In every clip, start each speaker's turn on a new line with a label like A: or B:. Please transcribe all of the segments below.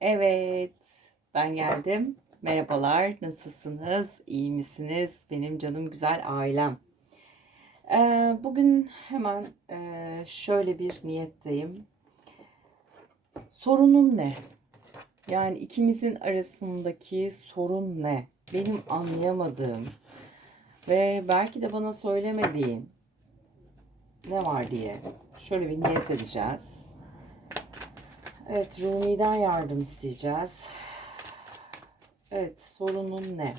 A: Evet, ben geldim. Merhabalar, nasılsınız? İyi misiniz? Benim canım güzel ailem. Ee, bugün hemen e, şöyle bir niyetteyim. Sorunum ne? Yani ikimizin arasındaki sorun ne? Benim anlayamadığım ve belki de bana söylemediğin ne var diye şöyle bir niyet edeceğiz. Evet, Rumi'den yardım isteyeceğiz. Evet, sorunun ne?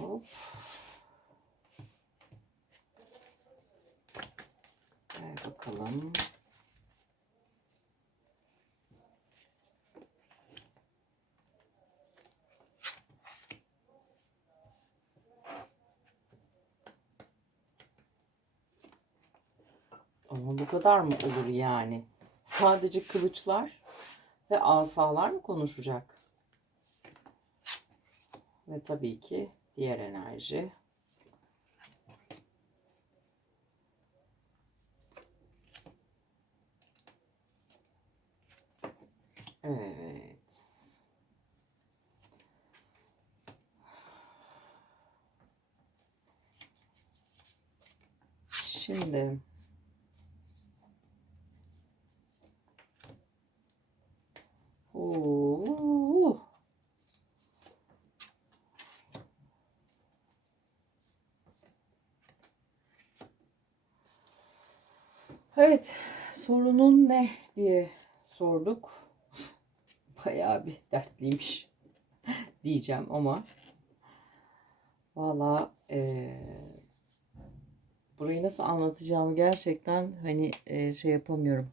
A: Hop. Evet, bakalım. Ama bu kadar mı olur yani? Sadece kılıçlar ve asalar mı konuşacak? Ve tabii ki diğer enerji. Evet. Şimdi Oo. Evet, sorunun ne diye sorduk. Bayağı bir dertliymiş diyeceğim ama valla eee, burayı nasıl anlatacağımı gerçekten hani eee, şey yapamıyorum.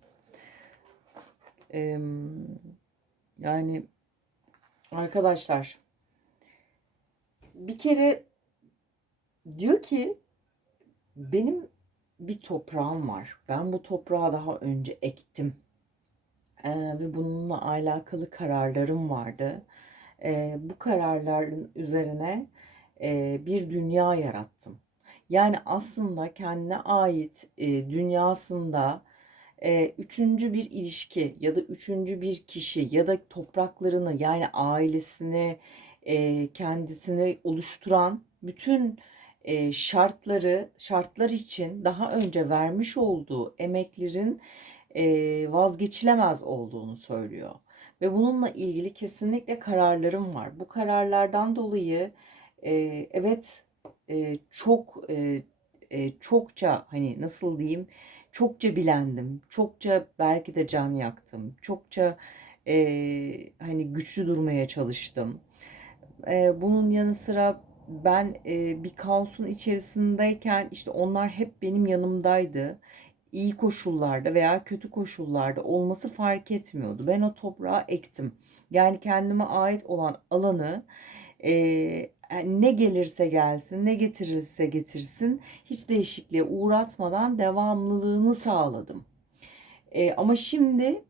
A: Em, yani arkadaşlar bir kere diyor ki benim bir toprağım var. Ben bu toprağı daha önce ektim. Ee, ve bununla alakalı kararlarım vardı. Ee, bu kararların üzerine e, bir dünya yarattım. Yani aslında kendine ait e, dünyasında e, üçüncü bir ilişki ya da üçüncü bir kişi ya da topraklarını yani ailesini e, kendisini oluşturan bütün e, şartları şartlar için daha önce vermiş olduğu emeklerin e, vazgeçilemez olduğunu söylüyor. Ve bununla ilgili kesinlikle kararlarım var. Bu kararlardan dolayı e, evet e, çok e, e, çokça hani nasıl diyeyim çokça bilendim. Çokça belki de can yaktım. Çokça e, hani güçlü durmaya çalıştım. E, bunun yanı sıra ben e, bir kaosun içerisindeyken işte onlar hep benim yanımdaydı. İyi koşullarda veya kötü koşullarda olması fark etmiyordu. Ben o toprağı ektim. Yani kendime ait olan alanı e, ne gelirse gelsin, ne getirirse getirsin hiç değişikliğe uğratmadan devamlılığını sağladım. E, ama şimdi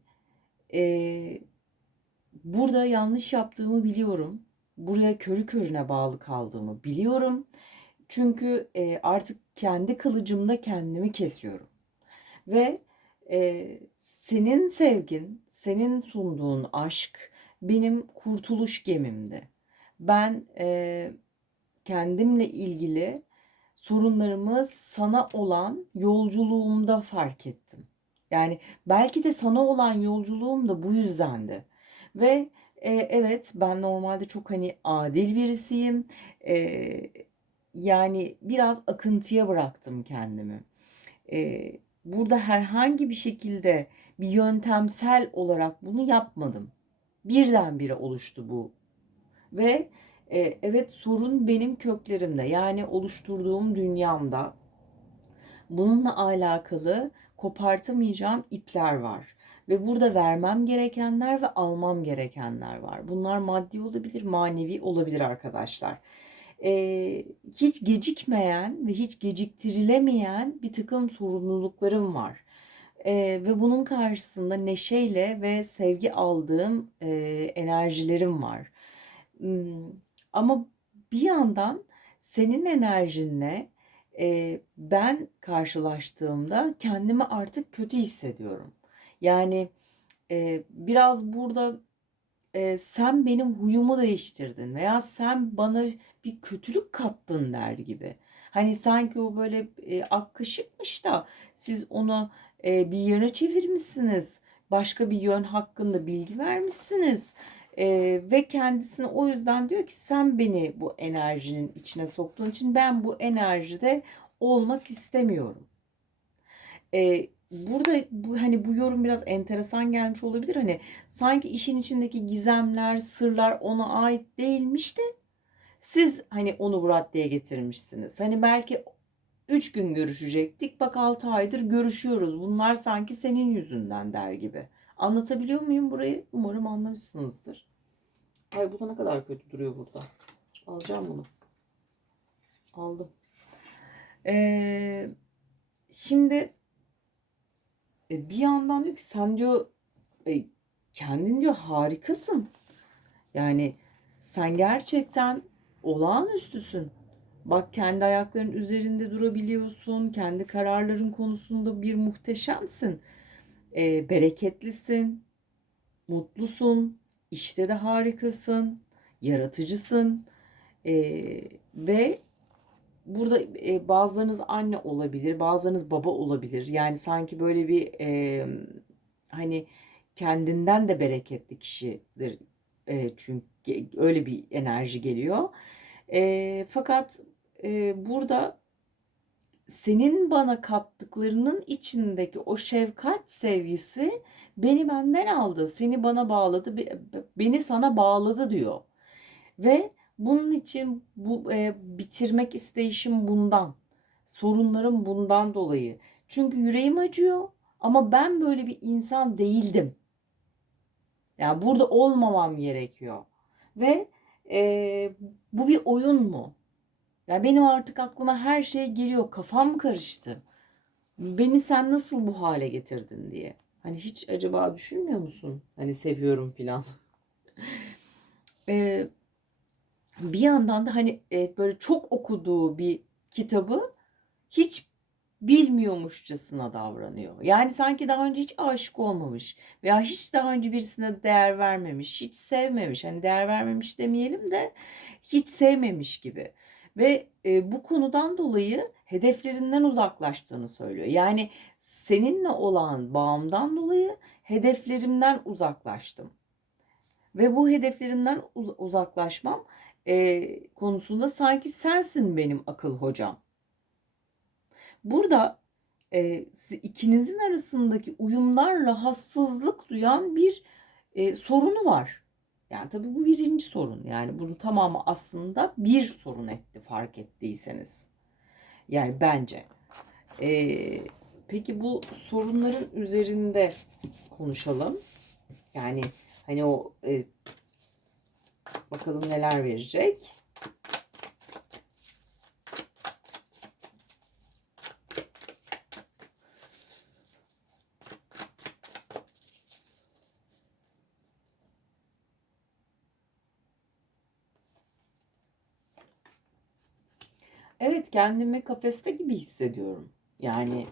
A: e, burada yanlış yaptığımı biliyorum. Buraya körü körüne bağlı kaldığımı biliyorum. Çünkü e, artık kendi kılıcımda kendimi kesiyorum. Ve e, senin sevgin, senin sunduğun aşk benim kurtuluş gemimdi. Ben e, kendimle ilgili sorunlarımı sana olan yolculuğumda fark ettim. Yani belki de sana olan yolculuğum da bu yüzdendi. Ve e, evet ben normalde çok hani adil birisiyim. E, yani biraz akıntıya bıraktım kendimi. E, burada herhangi bir şekilde bir yöntemsel olarak bunu yapmadım. Birdenbire oluştu bu. Ve e, evet sorun benim köklerimde yani oluşturduğum dünyamda. Bununla alakalı kopartamayacağım ipler var. Ve burada vermem gerekenler ve almam gerekenler var. Bunlar maddi olabilir, manevi olabilir arkadaşlar. Ee, hiç gecikmeyen ve hiç geciktirilemeyen bir takım sorumluluklarım var. Ee, ve bunun karşısında neşeyle ve sevgi aldığım e, enerjilerim var. Hmm, ama bir yandan senin enerjinle e, ben karşılaştığımda kendimi artık kötü hissediyorum. Yani e, biraz burada e, sen benim huyumu değiştirdin veya sen bana bir kötülük kattın der gibi. Hani sanki o böyle e, ak kaşıkmış da siz onu e, bir yöne çevirmişsiniz. Başka bir yön hakkında bilgi vermişsiniz. E, ve kendisine o yüzden diyor ki sen beni bu enerjinin içine soktuğun için ben bu enerjide olmak istemiyorum. E, burada bu hani bu yorum biraz enteresan gelmiş olabilir. Hani sanki işin içindeki gizemler, sırlar ona ait değilmiş de siz hani onu bu raddeye getirmişsiniz. Hani belki 3 gün görüşecektik. Bak 6 aydır görüşüyoruz. Bunlar sanki senin yüzünden der gibi. Anlatabiliyor muyum burayı? Umarım anlamışsınızdır. Ay bu da ne kadar kötü duruyor burada. Alacağım bunu. Aldım. Ee, şimdi e, bir yandan diyor ki sen diyor e, kendin diyor harikasın. Yani sen gerçekten olağanüstüsün. Bak kendi ayaklarının üzerinde durabiliyorsun. Kendi kararların konusunda bir muhteşemsin. E, bereketlisin. Mutlusun. İşte de harikasın. Yaratıcısın. E, ve burada e, bazılarınız anne olabilir. Bazılarınız baba olabilir. Yani sanki böyle bir e, hani kendinden de bereketli kişidir. E, çünkü öyle bir enerji geliyor. E, fakat e, burada senin bana kattıklarının içindeki o şefkat sevgisi beni benden aldı. Seni bana bağladı, beni sana bağladı diyor. Ve bunun için bu e, bitirmek isteyişim bundan. Sorunlarım bundan dolayı. Çünkü yüreğim acıyor ama ben böyle bir insan değildim. Yani burada olmamam gerekiyor. Ve e, bu bir oyun mu? Ya benim artık aklıma her şey geliyor. Kafam karıştı. Beni sen nasıl bu hale getirdin diye. Hani hiç acaba düşünmüyor musun? Hani seviyorum filan. ee, bir yandan da hani e, böyle çok okuduğu bir kitabı hiç bilmiyormuşçasına davranıyor. Yani sanki daha önce hiç aşık olmamış veya hiç daha önce birisine değer vermemiş, hiç sevmemiş. Hani değer vermemiş demeyelim de hiç sevmemiş gibi. Ve e, bu konudan dolayı hedeflerinden uzaklaştığını söylüyor. Yani seninle olan bağımdan dolayı hedeflerimden uzaklaştım. Ve bu hedeflerimden uz- uzaklaşmam e, konusunda sanki sensin benim akıl hocam. Burada e, ikinizin arasındaki uyumdan rahatsızlık duyan bir e, sorunu var. Yani tabii bu birinci sorun. Yani bunun tamamı aslında bir sorun etti fark ettiyseniz. Yani bence. Ee, peki bu sorunların üzerinde konuşalım. Yani hani o e, bakalım neler verecek. Evet kendimi kafeste gibi hissediyorum. Yani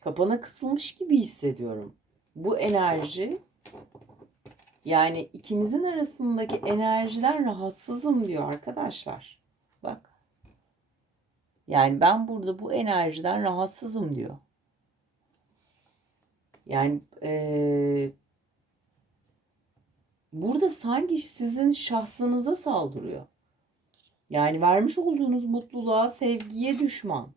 A: kapana kısılmış gibi hissediyorum. Bu enerji yani ikimizin arasındaki enerjiden rahatsızım diyor arkadaşlar. Bak. Yani ben burada bu enerjiden rahatsızım diyor. Yani ee, burada sanki sizin şahsınıza saldırıyor. Yani vermiş olduğunuz mutluluğa, sevgiye düşman.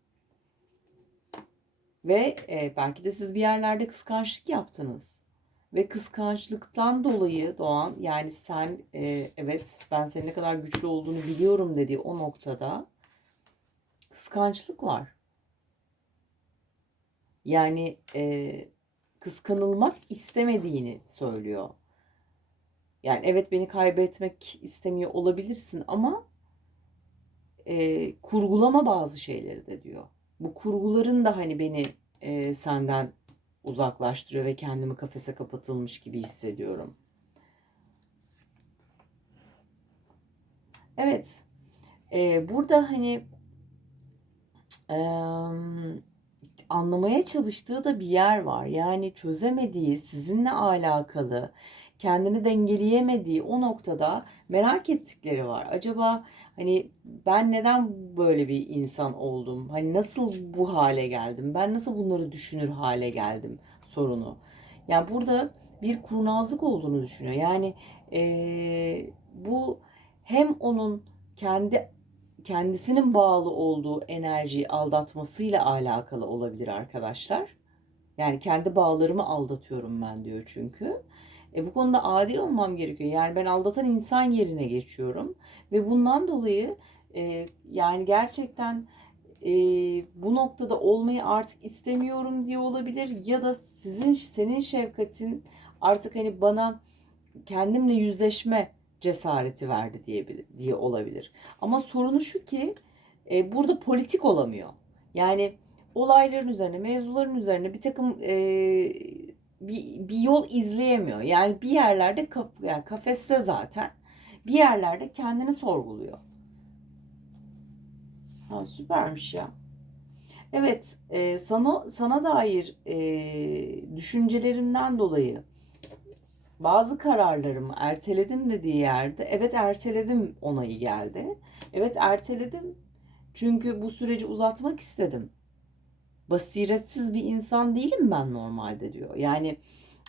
A: Ve e, belki de siz bir yerlerde kıskançlık yaptınız. Ve kıskançlıktan dolayı doğan yani sen e, evet ben senin ne kadar güçlü olduğunu biliyorum dediği o noktada kıskançlık var. Yani e, kıskanılmak istemediğini söylüyor. Yani evet beni kaybetmek istemiyor olabilirsin ama e, kurgulama bazı şeyleri de diyor. Bu kurguların da hani beni e, senden uzaklaştırıyor ve kendimi kafese kapatılmış gibi hissediyorum. Evet. E, burada hani Emm, anlamaya çalıştığı da bir yer var. Yani çözemediği, sizinle alakalı, kendini dengeleyemediği o noktada merak ettikleri var. Acaba hani ben neden böyle bir insan oldum? Hani nasıl bu hale geldim? Ben nasıl bunları düşünür hale geldim sorunu. Yani burada bir kurnazlık olduğunu düşünüyor. Yani eee, bu hem onun kendi kendisinin bağlı olduğu enerjiyi aldatmasıyla alakalı olabilir arkadaşlar. Yani kendi bağlarımı aldatıyorum ben diyor çünkü. E bu konuda adil olmam gerekiyor. Yani ben aldatan insan yerine geçiyorum ve bundan dolayı e, yani gerçekten e, bu noktada olmayı artık istemiyorum diye olabilir ya da sizin senin şefkatin artık hani bana kendimle yüzleşme cesareti verdi diye diye olabilir. Ama sorunu şu ki e, burada politik olamıyor. Yani olayların üzerine, mevzuların üzerine bir takım e, bir, bir yol izleyemiyor. Yani bir yerlerde kaf, yani kafeste zaten bir yerlerde kendini sorguluyor. Ha, süpermiş ya. Evet, e, sana sana dair e, düşüncelerimden dolayı bazı kararlarımı erteledim dediği yerde evet erteledim onayı geldi. Evet erteledim çünkü bu süreci uzatmak istedim. Basiretsiz bir insan değilim ben normalde diyor. Yani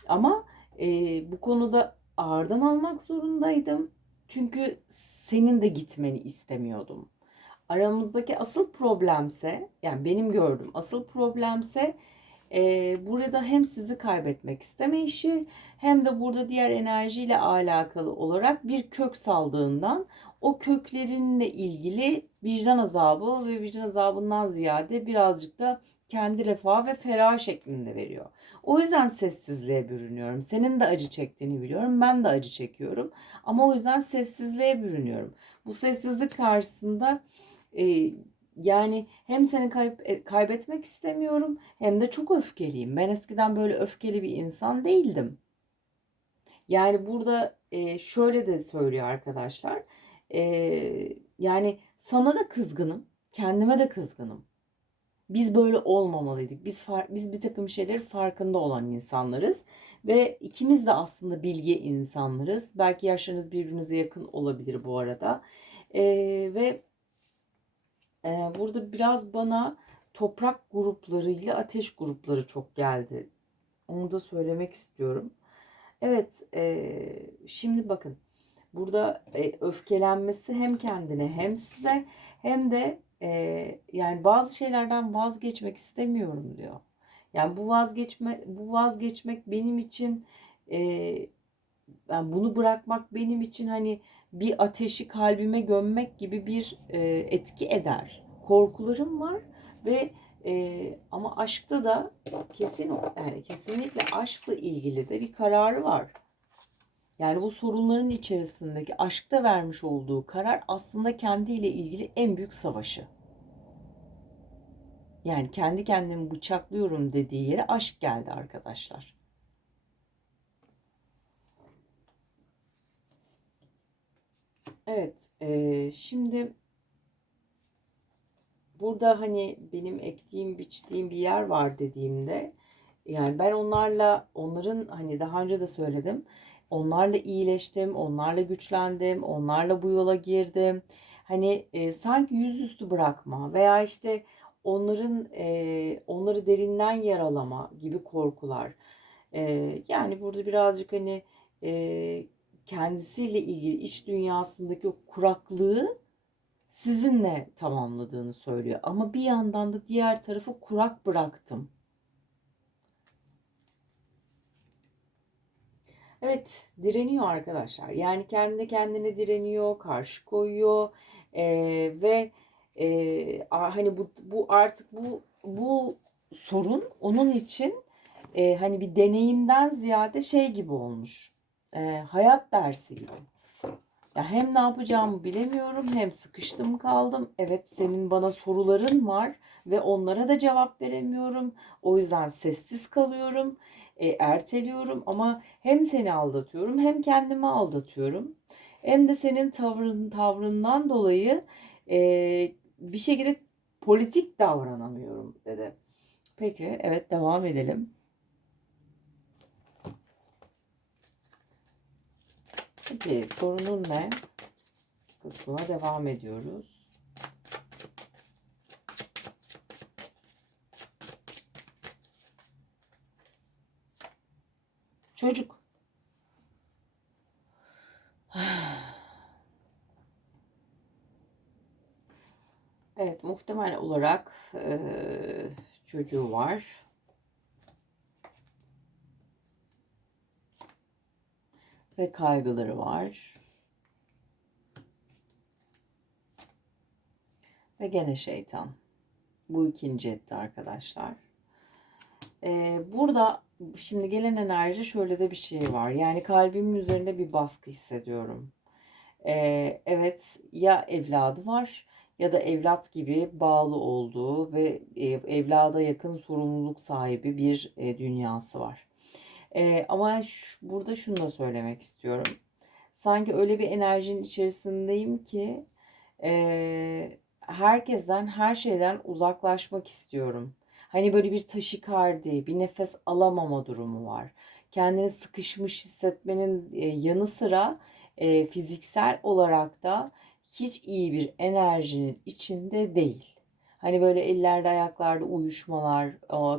A: ama e, bu konuda ağırdan almak zorundaydım. Çünkü senin de gitmeni istemiyordum. Aramızdaki asıl problemse yani benim gördüğüm asıl problemse e, burada hem sizi kaybetmek istemeyişi hem de burada diğer enerjiyle alakalı olarak bir kök saldığından o köklerinle ilgili vicdan azabı ve vicdan azabından ziyade birazcık da kendi refah ve ferah şeklinde veriyor. O yüzden sessizliğe bürünüyorum. Senin de acı çektiğini biliyorum. Ben de acı çekiyorum. Ama o yüzden sessizliğe bürünüyorum. Bu sessizlik karşısında e, yani hem seni kayıp, e, kaybetmek istemiyorum hem de çok öfkeliyim. Ben eskiden böyle öfkeli bir insan değildim. Yani burada e, şöyle de söylüyor arkadaşlar. E, yani sana da kızgınım, kendime de kızgınım. Biz böyle olmamalıydık. Biz biz bir takım şeyleri farkında olan insanlarız ve ikimiz de aslında bilgi insanlarız. Belki yaşlarınız birbirinize yakın olabilir bu arada. E, ve ee, burada biraz bana toprak grupları ile ateş grupları çok geldi. Onu da söylemek istiyorum. Evet, e, şimdi bakın. Burada e, öfkelenmesi hem kendine hem size hem de e, yani bazı şeylerden vazgeçmek istemiyorum diyor. Yani bu vazgeçme bu vazgeçmek benim için e, yani bunu bırakmak benim için hani bir ateşi kalbime gömmek gibi bir e, etki eder. Korkularım var ve e, ama aşkta da kesin yani kesinlikle aşkla ilgili de bir kararı var. Yani bu sorunların içerisindeki aşkta vermiş olduğu karar aslında kendiyle ilgili en büyük savaşı. Yani kendi kendimi bıçaklıyorum dediği yere aşk geldi arkadaşlar. Evet, e, şimdi burada hani benim ektiğim, biçtiğim bir yer var dediğimde yani ben onlarla, onların hani daha önce de söyledim. Onlarla iyileştim, onlarla güçlendim, onlarla bu yola girdim. Hani e, sanki yüzüstü bırakma veya işte onların e, onları derinden yaralama gibi korkular. E, yani burada birazcık hani e, kendisiyle ilgili iç dünyasındaki o kuraklığı sizinle tamamladığını söylüyor. Ama bir yandan da diğer tarafı kurak bıraktım. Evet, direniyor arkadaşlar. Yani kendi kendine direniyor, karşı koyuyor ee, ve e, hani bu, bu artık bu bu sorun onun için e, hani bir deneyimden ziyade şey gibi olmuş e, hayat dersi gibi. Ya hem ne yapacağımı bilemiyorum hem sıkıştım kaldım. Evet senin bana soruların var ve onlara da cevap veremiyorum. O yüzden sessiz kalıyorum, e, erteliyorum ama hem seni aldatıyorum hem kendimi aldatıyorum. Hem de senin tavrın tavrından dolayı e, bir şekilde politik davranamıyorum dedi. Peki evet devam edelim. Peki sorunun ne? Kısmına devam ediyoruz. Çocuk. Evet, muhtemel olarak eee, çocuğu var. Ve kaygıları var. Ve gene şeytan. Bu ikinci etti arkadaşlar. Ee, burada şimdi gelen enerji şöyle de bir şey var. Yani kalbimin üzerinde bir baskı hissediyorum. Ee, evet ya evladı var ya da evlat gibi bağlı olduğu ve evlada yakın sorumluluk sahibi bir e, dünyası var. E, ama şu, burada şunu da söylemek istiyorum. Sanki öyle bir enerjinin içerisindeyim ki e, herkesten, her şeyden uzaklaşmak istiyorum. Hani böyle bir taşikardi, bir nefes alamama durumu var. Kendini sıkışmış hissetmenin e, yanı sıra e, fiziksel olarak da hiç iyi bir enerjinin içinde değil. Hani böyle ellerde ayaklarda uyuşmalar,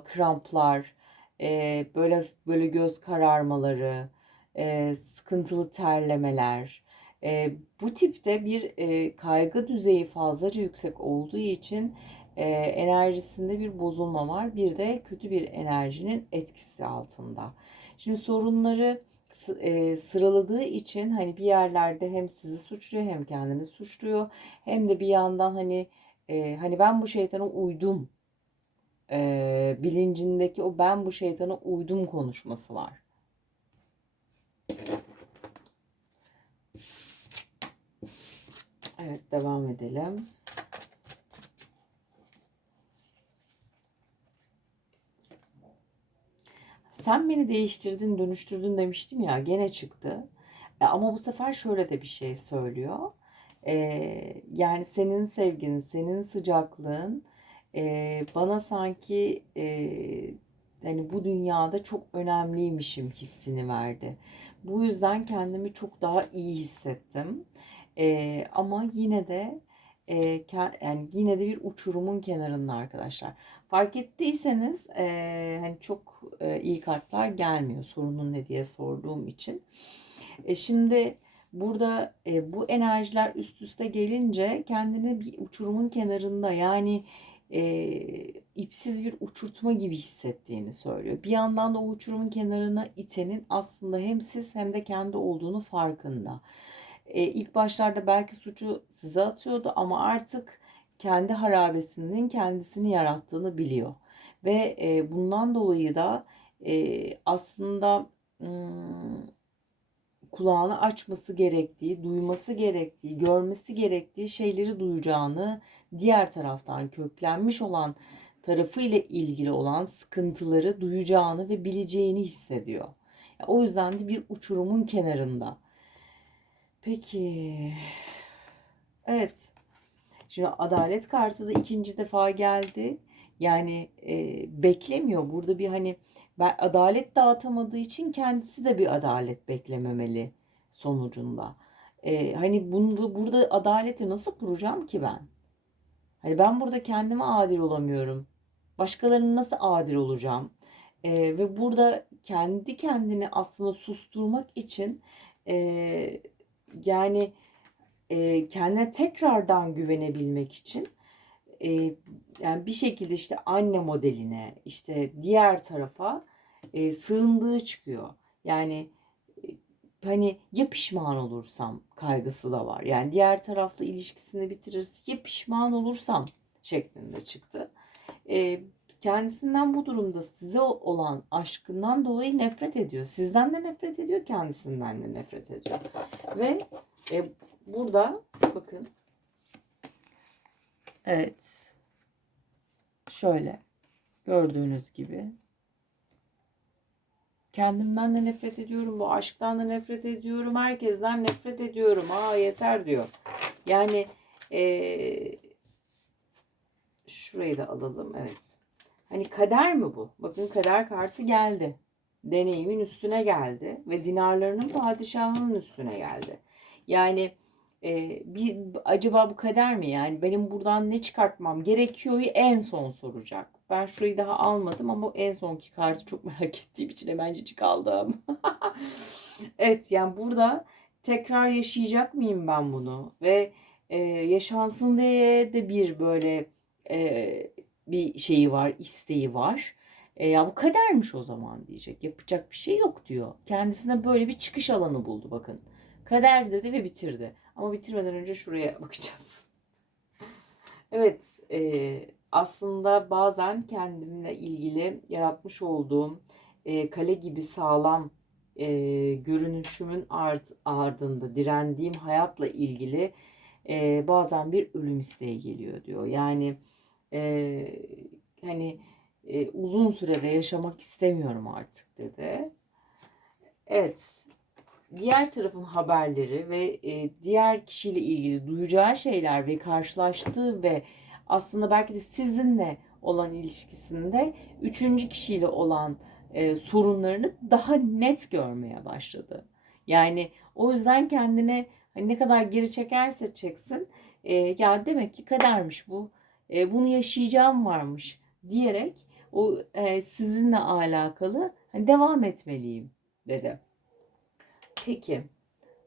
A: kramplar, e, böyle böyle göz kararmaları, e, sıkıntılı terlemeler. E, bu tipte bir kaygı düzeyi fazlaca yüksek olduğu için enerjisinde bir bozulma var. Bir de kötü bir enerjinin etkisi altında. Şimdi sorunları sıraladığı için hani bir yerlerde hem sizi suçluyor hem kendini suçluyor hem de bir yandan hani hani ben bu şeytana uydum bilincindeki o ben bu şeytana uydum konuşması var. Evet devam edelim. Sen beni değiştirdin, dönüştürdün demiştim ya gene çıktı. E, ama bu sefer şöyle de bir şey söylüyor. E, yani senin sevgin, senin sıcaklığın e, bana sanki e, yani bu dünyada çok önemliymişim hissini verdi. Bu yüzden kendimi çok daha iyi hissettim. E, ama yine de e, yani yine de bir uçurumun kenarında arkadaşlar. Fark ettiyseniz e, hani çok e, iyi kartlar gelmiyor sorunun ne diye sorduğum için. E, şimdi burada e, bu enerjiler üst üste gelince kendini bir uçurumun kenarında yani e, ipsiz bir uçurtma gibi hissettiğini söylüyor. Bir yandan da o uçurumun kenarına itenin aslında hem siz hem de kendi olduğunu farkında. E, ilk başlarda belki suçu size atıyordu ama artık kendi harabesinin kendisini yarattığını biliyor. Ve e, bundan dolayı da e, aslında kulağını açması gerektiği, duyması gerektiği, görmesi gerektiği şeyleri duyacağını, diğer taraftan köklenmiş olan tarafı ile ilgili olan sıkıntıları duyacağını ve bileceğini hissediyor. O yüzden de bir uçurumun kenarında. Peki. Evet. Şimdi adalet kartı da ikinci defa geldi. Yani e, beklemiyor. Burada bir hani ben adalet dağıtamadığı için kendisi de bir adalet beklememeli sonucunda. E, hani bunu, burada adaleti nasıl kuracağım ki ben? Hani ben burada kendime adil olamıyorum. Başkalarının nasıl adil olacağım? E, ve burada kendi kendini aslında susturmak için e, yani e, kendine tekrardan güvenebilmek için e, yani bir şekilde işte anne modeline işte diğer tarafa e, sığındığı çıkıyor. Yani e, hani ya pişman olursam kaygısı da var. Yani diğer tarafta ilişkisini bitirirse ya pişman olursam şeklinde çıktı. E, kendisinden bu durumda size olan aşkından dolayı nefret ediyor. Sizden de nefret ediyor, kendisinden de nefret ediyor. Ve e, burada bakın evet şöyle gördüğünüz gibi kendimden de nefret ediyorum bu aşktan da nefret ediyorum herkesten nefret ediyorum aa yeter diyor yani e, şurayı da alalım. Evet. Hani kader mi bu? Bakın kader kartı geldi. Deneyimin üstüne geldi ve dinarlarının padişahının üstüne geldi. Yani e, bir acaba bu kader mi? Yani benim buradan ne çıkartmam gerekiyor'yu en son soracak. Ben şurayı daha almadım ama en sonki kartı çok merak ettiğim için hemencik aldım. evet yani burada tekrar yaşayacak mıyım ben bunu? Ve e, yaşansın diye de bir böyle e, bir şeyi var, isteği var. E, ya bu kadermiş o zaman diyecek. Yapacak bir şey yok diyor. Kendisine böyle bir çıkış alanı buldu bakın. Kader dedi ve bitirdi. Ama bitirmeden önce şuraya bakacağız. Evet, e, aslında bazen kendimle ilgili yaratmış olduğum e, kale gibi sağlam e, görünüşümün art, ardında direndiğim hayatla ilgili e, bazen bir ölüm isteği geliyor diyor. Yani e, hani e, uzun sürede yaşamak istemiyorum artık dedi. Evet, diğer tarafın haberleri ve e, diğer kişiyle ilgili duyacağı şeyler ve karşılaştığı ve aslında belki de sizinle olan ilişkisinde üçüncü kişiyle olan e, sorunlarını daha net görmeye başladı. Yani o yüzden kendine hani ne kadar geri çekerse çeksin e, ya demek ki kadermiş bu. E, bunu yaşayacağım varmış diyerek o e, sizinle alakalı hani devam etmeliyim dedi. Peki.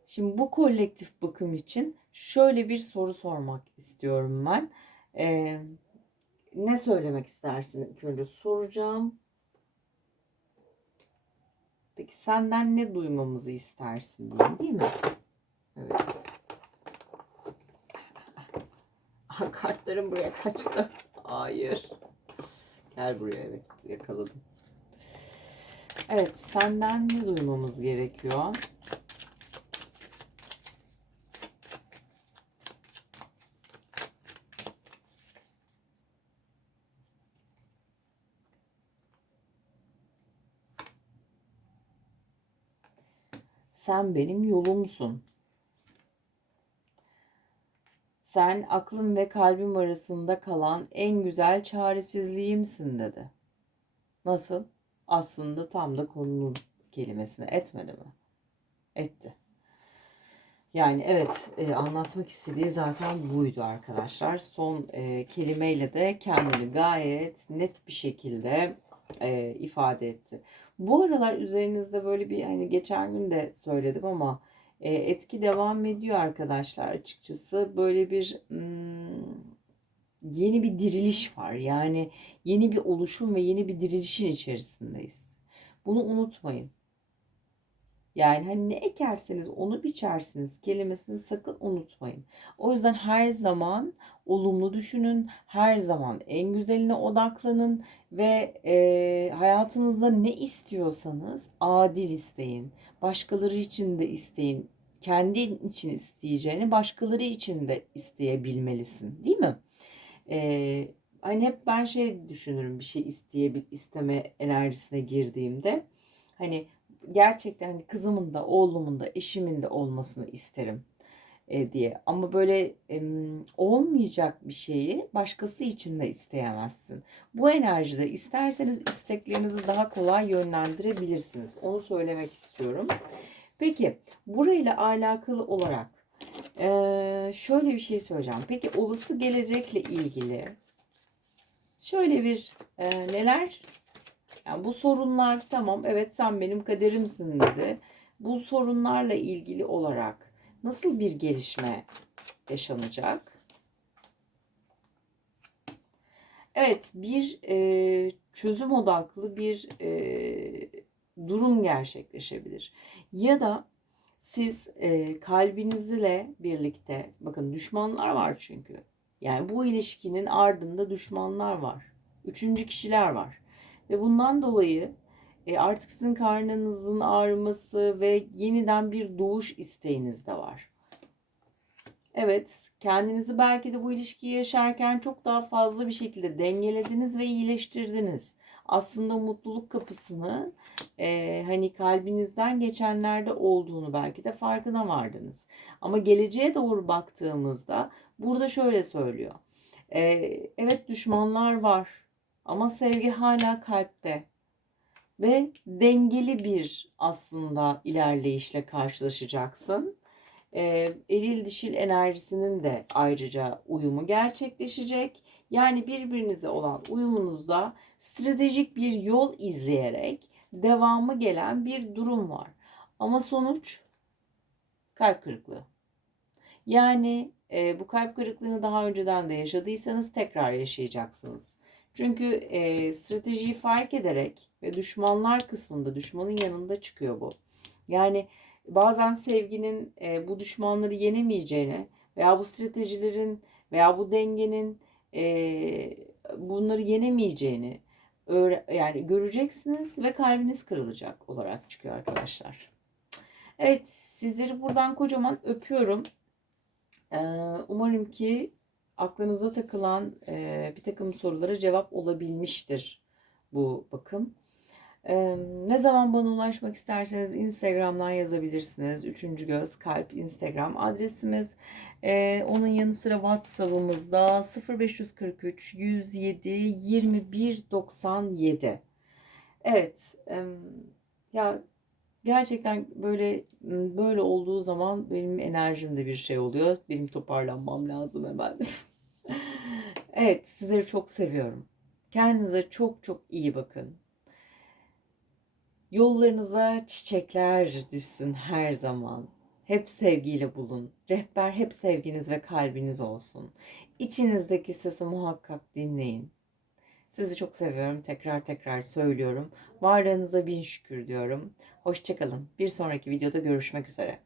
A: Şimdi bu kolektif bakım için şöyle bir soru sormak istiyorum ben. Ee, ne söylemek istersin ilk önce soracağım. Peki senden ne duymamızı istersin diyeyim değil mi? Evet. Aha, kartlarım buraya kaçtı. Hayır. Gel buraya evet yakaladım. Evet senden ne duymamız gerekiyor? Sen benim yolumsun. Sen aklım ve kalbim arasında kalan en güzel çaresizliğimsin dedi. Nasıl? Aslında tam da konunun kelimesini etmedi mi? Etti. Yani evet e, anlatmak istediği zaten buydu arkadaşlar. Son e, kelimeyle de kendini gayet net bir şekilde e, ifade etti. Bu aralar üzerinizde böyle bir hani geçen gün de söyledim ama e, etki devam ediyor arkadaşlar açıkçası. Böyle bir hmm, yeni bir diriliş var. Yani yeni bir oluşum ve yeni bir dirilişin içerisindeyiz. Bunu unutmayın. Yani hani ne ekerseniz onu biçersiniz kelimesini sakın unutmayın. O yüzden her zaman olumlu düşünün, her zaman en güzeline odaklanın ve e, hayatınızda ne istiyorsanız adil isteyin. Başkaları için de isteyin. Kendi için isteyeceğini başkaları için de isteyebilmelisin, değil mi? E, hani hep ben şey düşünürüm bir şey isteyebil isteme enerjisine girdiğimde. Hani gerçekten hani kızımın da oğlumun da eşimin de olmasını isterim e, diye. Ama böyle e, olmayacak bir şeyi başkası için de isteyemezsin. Bu enerjide isterseniz isteklerinizi daha kolay yönlendirebilirsiniz. Onu söylemek istiyorum. Peki burayla alakalı olarak e, şöyle bir şey söyleyeceğim. Peki olası gelecekle ilgili şöyle bir e, neler yani bu sorunlar tamam evet sen benim kaderimsin dedi. Bu sorunlarla ilgili olarak nasıl bir gelişme yaşanacak? Evet bir e, çözüm odaklı bir e, durum gerçekleşebilir. Ya da siz e, kalbinizle birlikte bakın düşmanlar var çünkü. Yani bu ilişkinin ardında düşmanlar var. Üçüncü kişiler var. Ve bundan dolayı e, artık sizin karnınızın ağrıması ve yeniden bir doğuş isteğiniz de var. Evet, kendinizi belki de bu ilişkiyi yaşarken çok daha fazla bir şekilde dengelediniz ve iyileştirdiniz. Aslında mutluluk kapısını e, hani kalbinizden geçenlerde olduğunu belki de farkına vardınız. Ama geleceğe doğru baktığımızda burada şöyle söylüyor. Ee, evet düşmanlar var ama sevgi hala kalpte ve dengeli bir aslında ilerleyişle karşılaşacaksın. Ee, eril dişil enerjisinin de ayrıca uyumu gerçekleşecek. Yani birbirinize olan uyumunuzda stratejik bir yol izleyerek devamı gelen bir durum var. Ama sonuç kalp kırıklığı. Yani e, bu kalp kırıklığını daha önceden de yaşadıysanız tekrar yaşayacaksınız. Çünkü e, stratejiyi fark ederek ve düşmanlar kısmında, düşmanın yanında çıkıyor bu. Yani bazen sevginin e, bu düşmanları yenemeyeceğini veya bu stratejilerin veya bu dengenin e, bunları yenemeyeceğini yani göreceksiniz ve kalbiniz kırılacak olarak çıkıyor arkadaşlar. Evet sizleri buradan kocaman öpüyorum. Ee, umarım ki aklınıza takılan e, bir takım sorulara cevap olabilmiştir bu bakım. Ee, ne zaman bana ulaşmak isterseniz Instagram'dan yazabilirsiniz. Üçüncü göz kalp Instagram adresimiz. Ee, onun yanı sıra WhatsApp'ımızda 0543 107 21 97. Evet. em, ya gerçekten böyle böyle olduğu zaman benim enerjimde bir şey oluyor. Benim toparlanmam lazım hemen. Evet, sizleri çok seviyorum. Kendinize çok çok iyi bakın. Yollarınıza çiçekler düşsün her zaman. Hep sevgiyle bulun. Rehber hep sevginiz ve kalbiniz olsun. İçinizdeki sesi muhakkak dinleyin. Sizi çok seviyorum. Tekrar tekrar söylüyorum. Varlığınıza bin şükür diyorum. Hoşçakalın. Bir sonraki videoda görüşmek üzere.